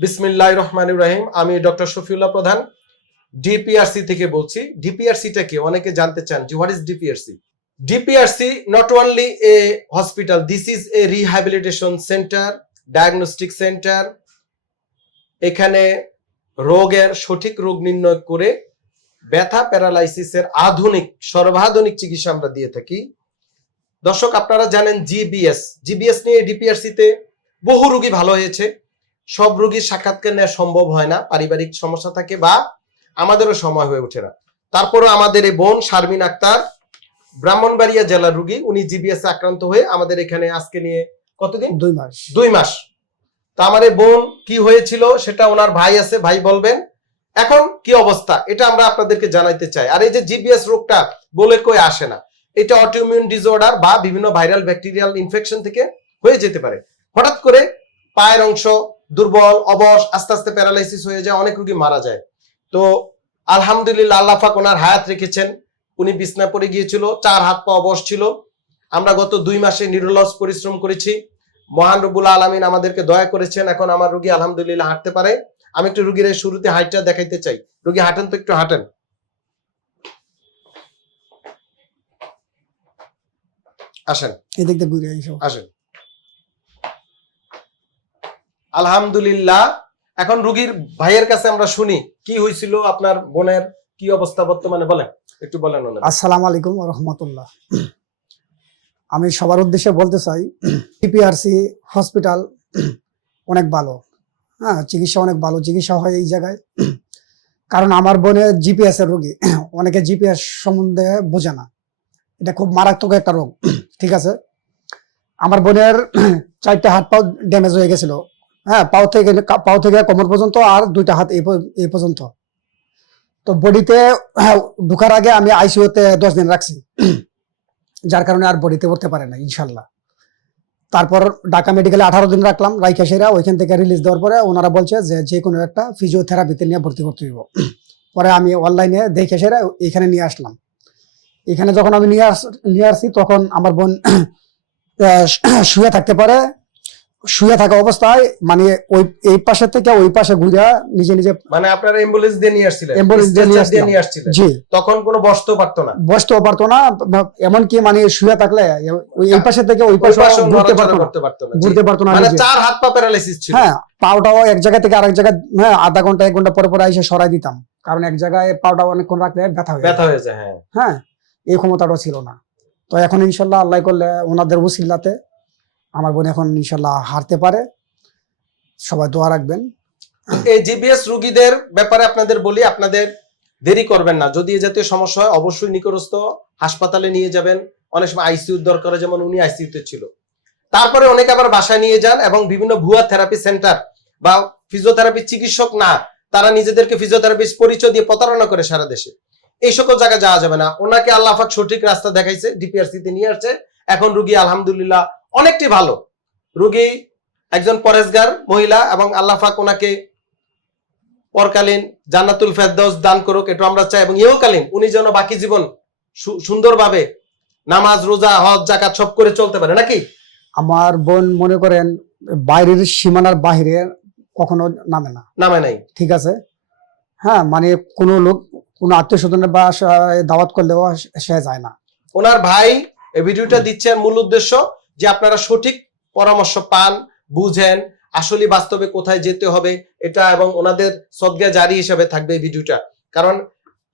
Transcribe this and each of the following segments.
বিসমিল্লাহ রহমান ইব্রাহিম আমি ডক্টর শফিউল্লাহ প্রধান, ডিপিআরসি থেকে বলছি। ডিপিআরসিটা কি? অনেকে জানতে চান যে what is DPRC DPRC not only a hospital this is a rehabilitation centre diagnostic centre এখানে রোগের সঠিক রোগ নির্ণয় করে ব্যথা প্যারালাইসিসের আধুনিক, সর্বাধুনিক চিকিৎসা আমরা দিয়ে থাকি। দর্শক, আপনারা জানেন জিবিএস জিবিএস নিয়ে ডিপিআরসি তে বহু রোগী ভালো হয়েছে। সব রোগীর সাক্ষাৎকার নেওয়া সম্ভব হয় না পারিবারিক সমস্যা থাকে বা আমাদেরও সময় হয়ে ওঠে না। তারপরও আমাদের এই বোন শারমিন আক্তার ব্রাহ্মণবাড়িয়া জেলার রোগী উনি জিবিএস আক্রান্ত হয়ে আমাদের এখানে আজকে নিয়ে কতদিন? দুই মাস। দুই মাস। তা আমার এই বোন কি হয়েছিল সেটা ওনার ভাই আছে ভাই বলবেন। এখন কি অবস্থা? এটা আমরা আপনাদেরকে জানাইতে চাই। আর এই যে জিবিএস রোগটা বলে কই আসে না? এটা অটোইমিউন ডিসঅর্ডার বা বিভিন্ন ভাইরাল ব্যাকটেরিয়াল ইনফেকশন থেকে হয়ে যেতে পারে। হঠাৎ করে পায়ের অংশ দুর্বল অবশ আস্তে আস্তে প্যারালাইসিস হয়ে যায় অনেক রুগী মারা যায়। তো আলহামদুলিল্লাহ আল্লাহ পাক ওনার হায়াত রেখেছেন। উনি বিছনা পড়ে গিয়েছিল চার হাত পা অবশ ছিল। আমরা গত দুই মাসে নিরলস পরিশ্রম করেছি। মহান রবুল আলমিন আমাদেরকে দয়া করেছেন এখন আমার রুগী আলহামদুলিল্লাহ হাঁটতে পারে। আমি একটু রুগীর শুরুতে হাইটটা দেখাইতে চাই। রুগী হাঁটেন তো একটু হাঁটেন। আসেন। এদিক ঘুরে আসেন। আলহামদুলিল্লাহ। এখন রুগীর ভাইয়ের কাছে আমরা শুনি, কি হয়েছিল আপনার বোনের কি অবস্থা বর্তমানে? বলেন, একটু বলেন আসসালামু আলাইকুম রহমতুল্লাহ। আমি সবার উদ্দেশ্যে বলতে চাই টিপিআরসি হসপিটাল অনেক ভালো। হ্যাঁ চিকিৎসা অনেক ভালো, চিকিৎসা হয় এই জায়গায়। কারণ আমার বোনের জিপিএস এর রোগী। অনেকে জিপিএস সম্বন্ধে বোঝে না। এটা খুব মারাত্মক একটা রোগ। ঠিক আছে? আমার বোনের চারটা হাত পাও ড্যামেজ হয়ে গেছিল। হ্যাঁ পাও থেকে পাও থেকে কোমর পর্যন্ত আর দুইটা হাত এই পর্যন্ত। তো বডিতে ঢুকার আগে আমি আইসিইউতে দশ দিন রাখছি। যার কারণে আর বডিতে উঠতে পারে না, ইনশাল্লাহ। তারপর ঢাকা মেডিকেলে আঠারো দিন রাখলাম, রাইখা ওইখান থেকে রিলিজ দেওয়ার পরে ওনারা বলছে যে যে কোনো একটা ফিজিওথেরাপিতে নিয়ে ভর্তি করতে হইব। পরে আমি অনলাইনে দেখে সেরা এখানে নিয়ে আসলাম। এখানে যখন আমি নিয়ে আস, নিয়ে আসছি, তখন আমার বোন শুয়ে থাকতে পারে শুয়ে থাকা অবস্থায় মানে ওই এই পাশে থেকে ওই পাশে ঘুরে নিজে নিজে মানে আপনারা অ্যাম্বুলেন্স দিয়ে নিয়ে আসছিলেন Ambulance দিয়ে নিয়ে আসছিলেন। জি। তখন কোনো বসতেও পারতো না। বসতেও পারতো না বা- এমনকি মানে শুয়ে থাকলে ওই এই পাশে থেকে ওই পাশে ঘুরতে পারতো না। ঘুরতে পারতো না মানে চার হাত পা প্যারালাইসিস ছিল। হ্যাঁ পাওটাও এক জায়গা থেকে আরেক জায়গায় হ্যাঁ আধা ঘণ্টা এক ঘণ্টা পরে পরে এসে সরাই দিতাম। কারণ এক জায়গায় পাওটা অনেকক্ষণ রাখলে ব্যথা হয়ে ব্যথা হয়ে যায় হ্যাঁ। হ্যাঁ এই ক্ষমতাটাও ছিল না। তো এখন ইনশাল্লাহ আল্লাহ করলে ওনাদের উসিল্লাতে আমার বোন এখন ইনশাল্লাহ হারতে পারে। সবাই দোয়া রাখবেন। এই জিবিএস রোগীদের ব্যাপারে আপনাদের বলি, আপনাদের দেরি করবেন না। যদি এই জাতীয় সমস্যা হয়, অবশ্যই নিকটস্থ হাসপাতালে নিয়ে যাবেন। অনেক সময় আইসিইউ দরকার যেমন উনি আইসিইউতে ছিল। তারপরে অনেকে আবার বাসায় নিয়ে যান এবং বিভিন্ন ভুয়া থেরাপি সেন্টার বা ফিজিওথেরাপি চিকিৎসক না, তারা নিজেদেরকে ফিজিওথেরাপিস্ট পরিচয় দিয়ে প্রতারণা করে সারা দেশে। এই সকল জায়গায় যাওয়া যাবে না। ওনাকে আল্লাহ সঠিক রাস্তা দেখাইছে ডিপিআরসি তে নিয়ে আসছে। এখন রুগী আলহামদুলিল্লাহ অনেকটি ভালো। রুগী একজন পরেশগার মহিলা এবং আল্লাহ পাক ওনাকে পরকালীন জান্নাতুল ফেরদৌস দান করুক এটা আমরা চাই। এবং ইহকালীন উনি যেন বাকি জীবন সুন্দরভাবে নামাজ রোজা হজ জাকাত সব করে চলতে পারে নাকি? আমার বোন মনে করেন বাইরের সীমানার বাইরে কখনো নামে না। নামে নাই। ঠিক আছে? হ্যাঁ মানে কোনো লোক কোনো আত্মীয় স্বজনের বা দাওয়াত করলেও সে যায় না। ওনার ভাই এই ভিডিওটা দিচ্ছেন মূল উদ্দেশ্য যে আপনারা সঠিক পরামর্শ পান বুঝেন আসলে বাস্তবে কোথায় যেতে হবে এটা এবং ওনাদের সদ্গা জারি হিসাবে থাকবে এই ভিডিওটা। কারণ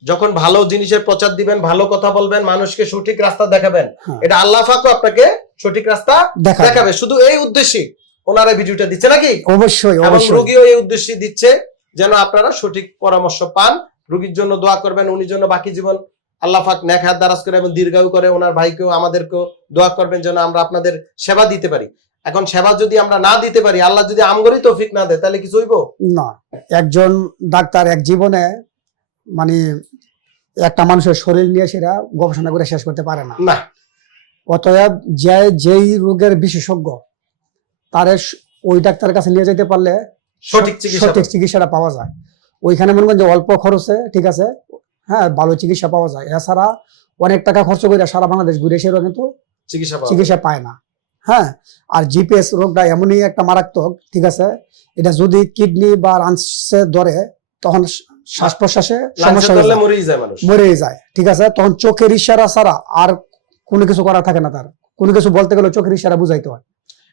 যখন ভালো জিনিসের প্রচার দিবেন ভালো কথা বলবেন মানুষকে সঠিক রাস্তা দেখাবেন হ্যাঁ। এটা আল্লাহ ফাকও আপনাকে সঠিক রাস্তা দেখাবে। শুধু এই উদ্দেশ্যে ওনারা ভিডিওটা দিচ্ছে নাকি? অবশ্যই অবশ্যই। রোগীও এই উদ্দেশ্যে দিচ্ছে যেন আপনারা সঠিক পরামর্শ পান রোগীর জন্য দোয়া করবেন উনি জন্য বাকি জীবন আল্লাহ পাক নেক হাত দারাজ করে এবং দীর্ঘায়ু করে ওনার ভাইকেও আমাদেরকেও দোয়া করবেন যেন আমরা আপনাদের সেবা দিতে পারি। এখন সেবা যদি আমরা না দিতে পারি আল্লাহ যদি আমগরি তৌফিক না দেয় তাহলে কিছু হইব? না। একজন ডাক্তার এক জীবনে মানে একটা মানুষের শরীর নিয়ে সেটা গবেষণা করে শেষ করতে পারে না। না। অতএব যে যেই রোগের বিশেষজ্ঞ তার ওই ডাক্তারের কাছে নিয়ে যেতে পারলে সঠিক চিকিৎসা সঠিক চিকিৎসাটা পাওয়া যায়। ওইখানে মনে করেন যে অল্প খরচে ঠিক আছে হ্যাঁ ভালো চিকিৎসা পাওয়া যায়। এছাড়া অনেক টাকা খরচ করে সারা বাংলাদেশ ঘুরে সেরও কিন্তু চিকিৎসা চিকিৎসা পায় না। হ্যাঁ আর জিপিএস রোগটা এমনই একটা মারাত্মক ঠিক আছে? এটা যদি কিডনি বা লাঞ্চে ধরে তখন শ্বাস প্রশ্বাসে সমস্যা মরেই যায় মরে যায় ঠিক আছে? তখন চোখের ইশারা ছাড়া আর কোনো কিছু করা থাকে না তার। কোনো কিছু বলতে গেলে চোখের ইশারা বুঝাইতে হয়।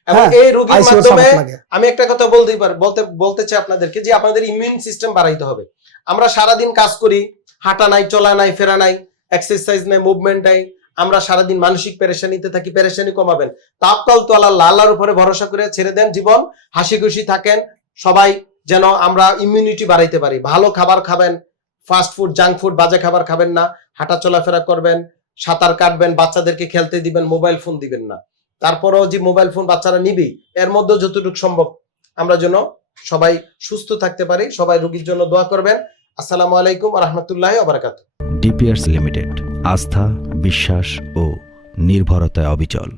এবং হ্যাঁ, এই রোগীর মাধ্যমে আমি একটা কথা বলতেই পারি বলতে বলতে চাই আপনাদেরকে যে আপনাদের ইমিউন সিস্টেম বাড়াইতে হবে। আমরা সারাদিন কাজ করি হাঁটা নাই, চলা নাই, ফেরা নাই এক্সারসাইজ নাই মুভমেন্ট নাই, আমরা সারাদিন মানসিক পেরেশানিতে থাকি পেরেশানি কমাবেন। তাপকাল তো আল্লাহ আল্লাহর উপরে ভরসা করে ছেড়ে দেন জীবন, হাসি খুশি থাকেন, সবাই যেন আমরা ইমিউনিটি বাড়াইতে পারি। ভালো খাবার খাবেন ফাস্ট ফুড জাঙ্ক ফুড বাজে খাবার খাবেন না, হাঁটা চলাফেরা করবেন, সাঁতার কাটবেন, বাচ্চাদেরকে খেলতে দিবেন মোবাইল ফোন দিবেন না। তারপরেও যে মোবাইল ফোন বাচ্চারা নিবি এর মধ্যে যতটুকু সম্ভব আমরা যেন সবাই সুস্থ থাকতে পারি, সবাই রোগীর জন্য দোয়া করবেন। আসসালামু আলাইকুম রহমতুল্লাহ আবরাকাত ডিপিআরস লিমিটেড আস্থা বিশ্বাস ও নির্ভরতায় অবিচল।